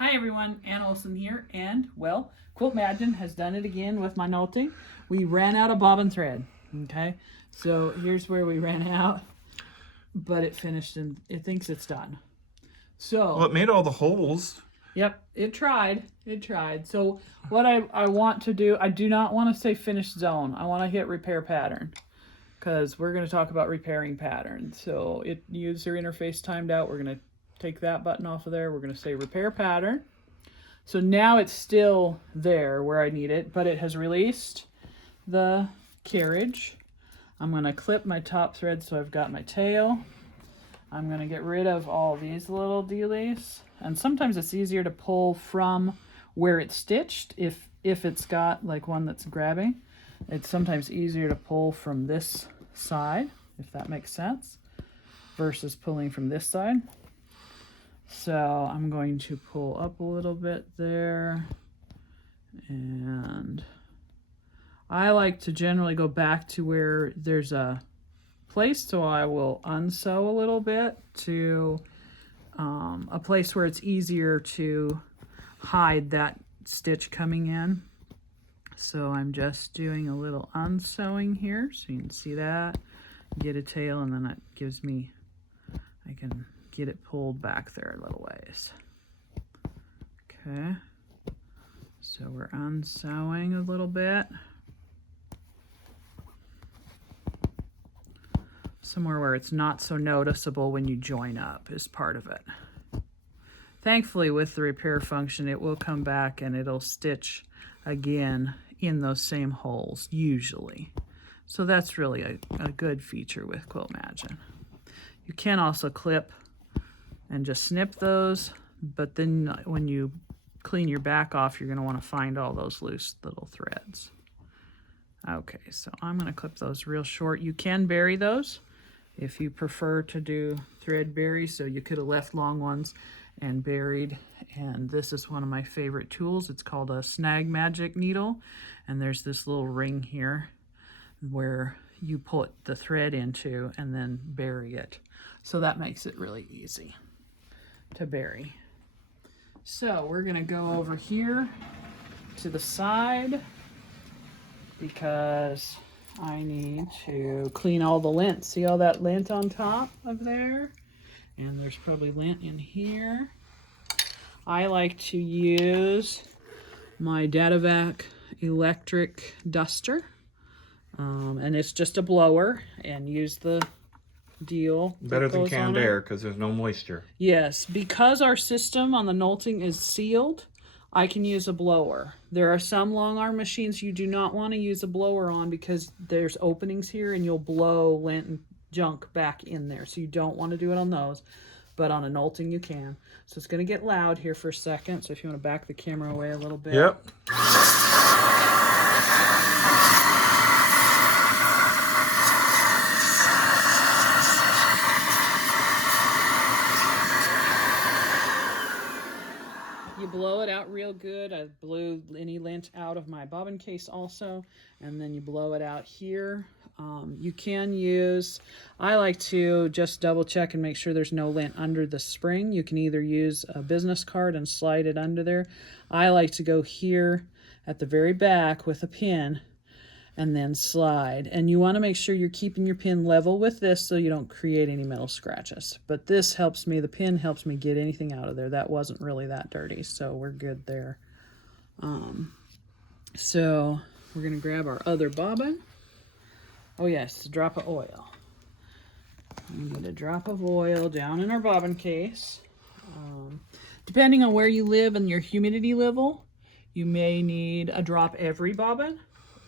Hi everyone, Ann Olson here, and well, Quiltmagine has done it again with my nolting. We ran out of bobbin thread, okay? So here's where we ran out, but it finished and it thinks it's done. So, well, it made all the holes. Yep, it tried. So what I want to do, I do not want to say finish zone. I want to hit repair pattern because we're going to talk about repairing patterns. So user interface timed out. We're going to take that button off of there. We're going to say repair pattern. So now it's still there where I need it, but it has released the carriage. I'm going to clip my top thread so I've got my tail. I'm going to get rid of all these little dealies. And sometimes it's easier to pull from where it's stitched if it's got like one that's grabbing. It's sometimes easier to pull from this side, if that makes sense, versus pulling from this side. So I'm going to pull up a little bit there, and I like to generally go back to where there's a place, so I will unsew a little bit to a place where it's easier to hide that stitch coming in. So I'm just doing a little unsewing here, so you can see that, get a tail, and then that gives me, I can get it pulled back there a little ways. Okay, so we're unsewing a little bit. Somewhere where it's not so noticeable when you join up is part of it. Thankfully, with the repair function, it will come back and it'll stitch again in those same holes, usually. So that's really a good feature with Quiltmagine. You can also clip and just snip those, but then when you clean your back off, you're going to want to find all those loose little threads. Okay, so I'm going to clip those real short. You can bury those if you prefer to do thread bury, so you could have left long ones and buried. And this is one of my favorite tools. It's called a Snag Magic needle, and there's this little ring here where you put the thread into and then bury it. So that makes it really easy to bury. So we're gonna go over here to the side because I need to clean all the lint. See all that lint on top of there? And there's probably lint in here. I like to use my Datavac electric duster. And it's just a blower, and use the deal. Better than canned air because there's no moisture. Yes, because our system on the nolting is sealed, I can use a blower. There are some long arm machines you do not want to use a blower on because there's openings here and you'll blow lint and junk back in there. So you don't want to do it on those, but on a nolting you can. So it's going to get loud here for a second. So if you want to back the camera away a little bit. Yep. You blow it out real good. I blew any lint out of my bobbin case also, and then you blow it out here. You can use, I like to just double check and make sure there's no lint under the spring. You can either use a business card and slide it under there. I like to go here at the very back with a pin and then slide. And you want to make sure you're keeping your pin level with this so you don't create any metal scratches. But this helps me, the pin helps me get anything out of there. That wasn't really that dirty, so we're good there. So we're going to grab our other bobbin. Oh yes, a drop of oil. We need a drop of oil down in our bobbin case. Depending on where you live and your humidity level, you may need a drop every bobbin,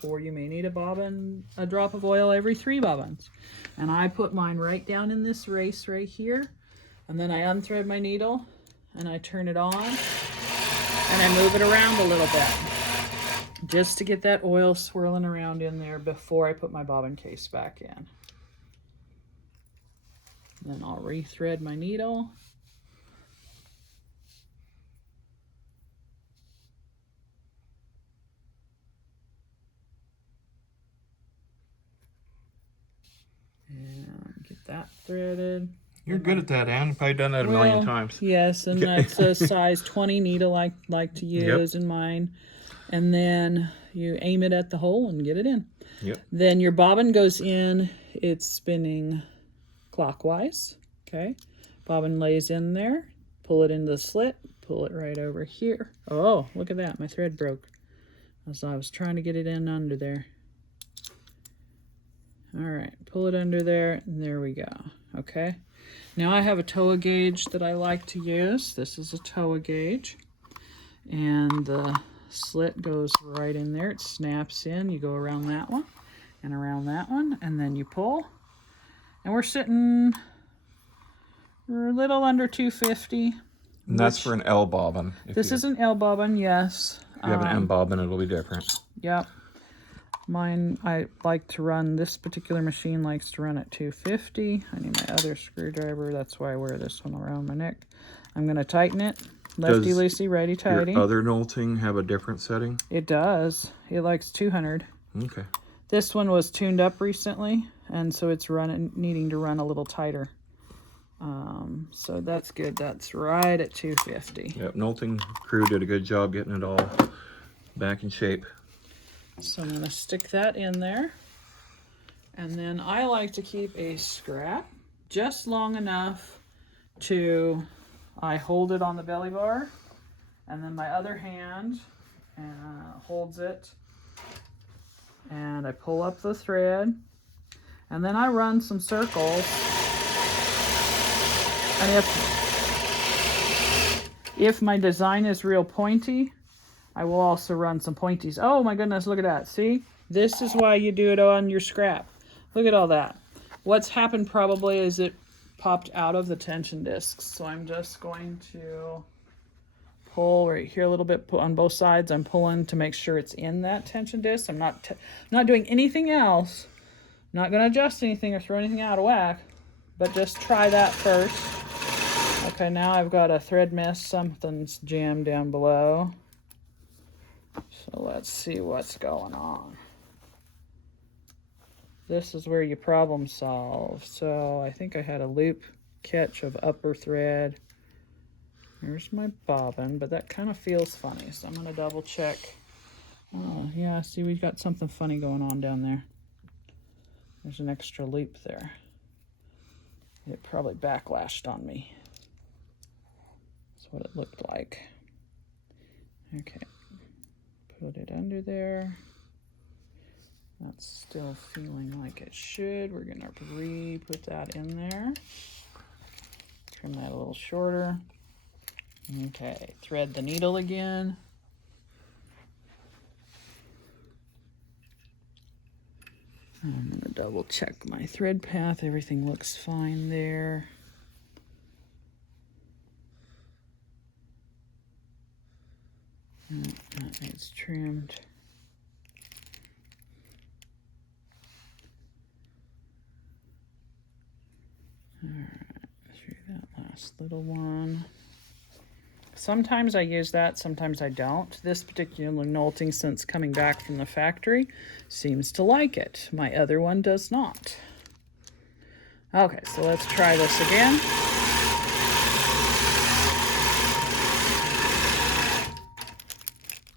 or you may need a drop of oil every 3 bobbins. And I put mine right down in this race right here, and then I unthread my needle and I turn it on and I move it around a little bit just to get that oil swirling around in there before I put my bobbin case back in. Then I'll rethread my needle. And get that threaded. You're good at that, Anne. You've probably done that a million times. Yes, and that's a size 20 needle I like to use in mine. And then you aim it at the hole and get it in. Yep. Then your bobbin goes in. It's spinning clockwise. Okay. Bobbin lays in there. Pull it into the slit. Pull it right over here. Oh, look at that. My thread broke. As I was trying to get it in under there. All right. Pull it under there. And there we go. Okay. Now I have a TOA gauge that I like to use. This is a TOA gauge. And the slit goes right in there. It snaps in. You go around that one and around that one. And then you pull. And we're sitting a little under 250. And that's for an L bobbin. This is an L bobbin, yes. If you have an M bobbin, it'll be different. Yep. Mine, I like to run, this particular machine likes to run at 250. I need my other screwdriver. That's why I wear this one around my neck. I'm going to tighten it. Lefty loosey, righty tighty. Your other Nolting have a different setting? It does. It likes 200. Okay. This one was tuned up recently, and so it's needing to run a little tighter. So that's good. That's right at 250. Yep, Nolting crew did a good job getting it all back in shape. So I'm going to stick that in there. And then I like to keep a scrap just long enough to, I hold it on the belly bar, and then my other hand holds it, and I pull up the thread, and then I run some circles. And if my design is real pointy, I will also run some pointies. Oh my goodness, look at that. See? This is why you do it on your scrap. Look at all that. What's happened probably is it popped out of the tension discs. So I'm just going to pull right here a little bit on both sides. I'm pulling to make sure it's in that tension disc. I'm not doing anything else. I'm not going to adjust anything or throw anything out of whack, but just try that first. Okay, now I've got a thread mess. Something's jammed down below. So let's see what's going on. This is where you problem solve. So I think I had a loop catch of upper thread. Here's my bobbin, but that kind of feels funny. So I'm going to double check. Oh, yeah, see, we've got something funny going on down there. There's an extra loop there. It probably backlashed on me. That's what it looked like. Okay. Put it under there. That's still feeling like it should. We're going to put that in there. Trim that a little shorter. Okay, thread the needle again. I'm going to double check my thread path. Everything looks fine there. That needs trimmed. All right, through that last little one. Sometimes I use that, sometimes I don't. This particular Nolting, since coming back from the factory, seems to like it. My other one does not. Okay, so let's try this again.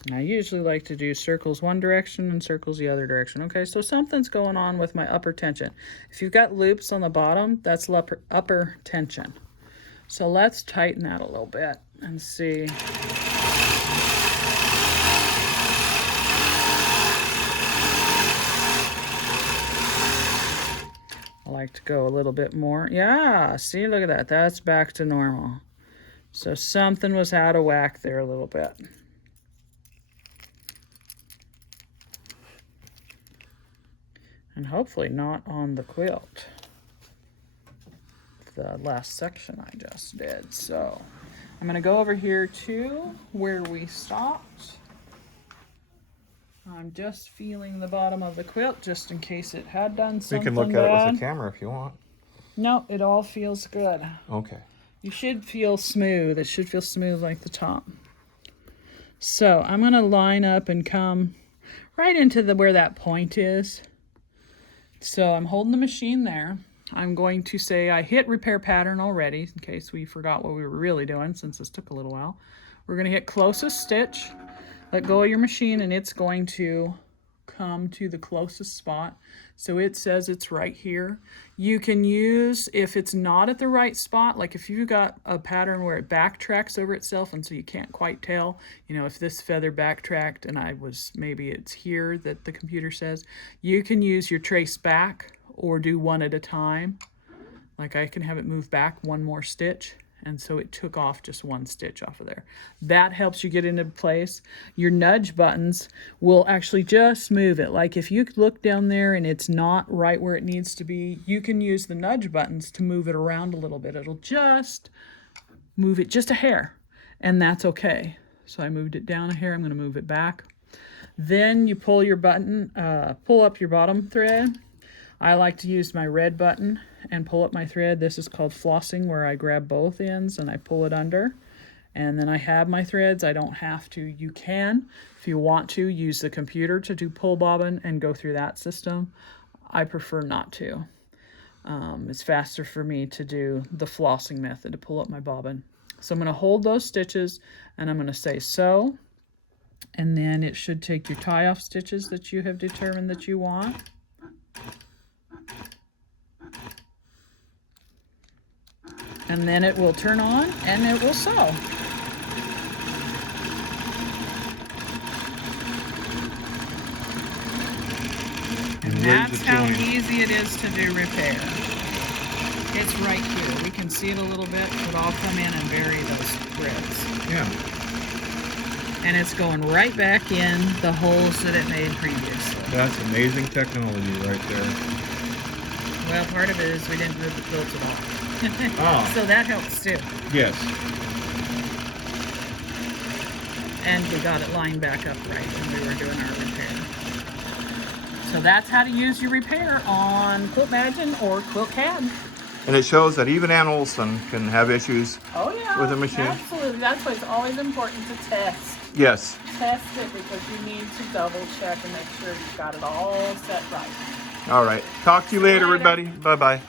And I usually like to do circles one direction and circles the other direction. Okay, so something's going on with my upper tension. If you've got loops on the bottom, that's upper tension. So let's tighten that a little bit and see. I like to go a little bit more. Yeah, see, look at that. That's back to normal. So something was out of whack there a little bit. And hopefully not on the quilt, the last section I just did. So I'm going to go over here to where we stopped. I'm just feeling the bottom of the quilt just in case it had done something bad. You can look at it with the camera if you want. No, it all feels good. Okay. You should feel smooth. It should feel smooth like the top. So I'm going to line up and come right into where that point is. So I'm holding the machine there. I'm going to say I hit repair pattern already in case we forgot what we were really doing since this took a little while. We're going to hit closest stitch, let go of your machine, and it's going to come to the closest spot. So it says it's right here. You can use, if it's not at the right spot, like if you've got a pattern where it backtracks over itself and so you can't quite tell, you know, if this feather backtracked and maybe it's here that the computer says, you can use your trace back or do one at a time. Like I can have it move back one more stitch. And so it took off just one stitch off of there. That helps you get into place. Your nudge buttons will actually just move it. Like if you look down there and it's not right where it needs to be, you can use the nudge buttons to move it around a little bit. It'll just move it just a hair, and that's okay. So I moved it down a hair. I'm going to move it back. Then you pull your button, pull up your bottom thread. I like to use my red button and pull up my thread. This is called flossing, where I grab both ends and I pull it under. And then I have my threads. I don't have to. You can, if you want to, use the computer to do pull bobbin and go through that system. I prefer not to. It's faster for me to do the flossing method to pull up my bobbin. So I'm going to hold those stitches and I'm going to say sew. And then it should take your tie-off stitches that you have determined that you want. And then it will turn on and it will sew. And that's how easy it is to do repair. It's right here. We can see it a little bit, but I'll come in and bury those threads. Yeah. And it's going right back in the holes that it made previously. That's amazing technology right there. Well, part of it is we didn't move the quilts at all. Oh. So that helps too. Yes. And we got it lined back up right when we were doing our repair. So that's how to use your repair on Quiltmagine or Quilt CAD. And it shows that even Ann Olson can have issues with a machine. Absolutely. That's why it's always important to test. Yes. Test it because you need to double check and make sure you've got it all set right. All right. Talk to you later, everybody. Bye-bye.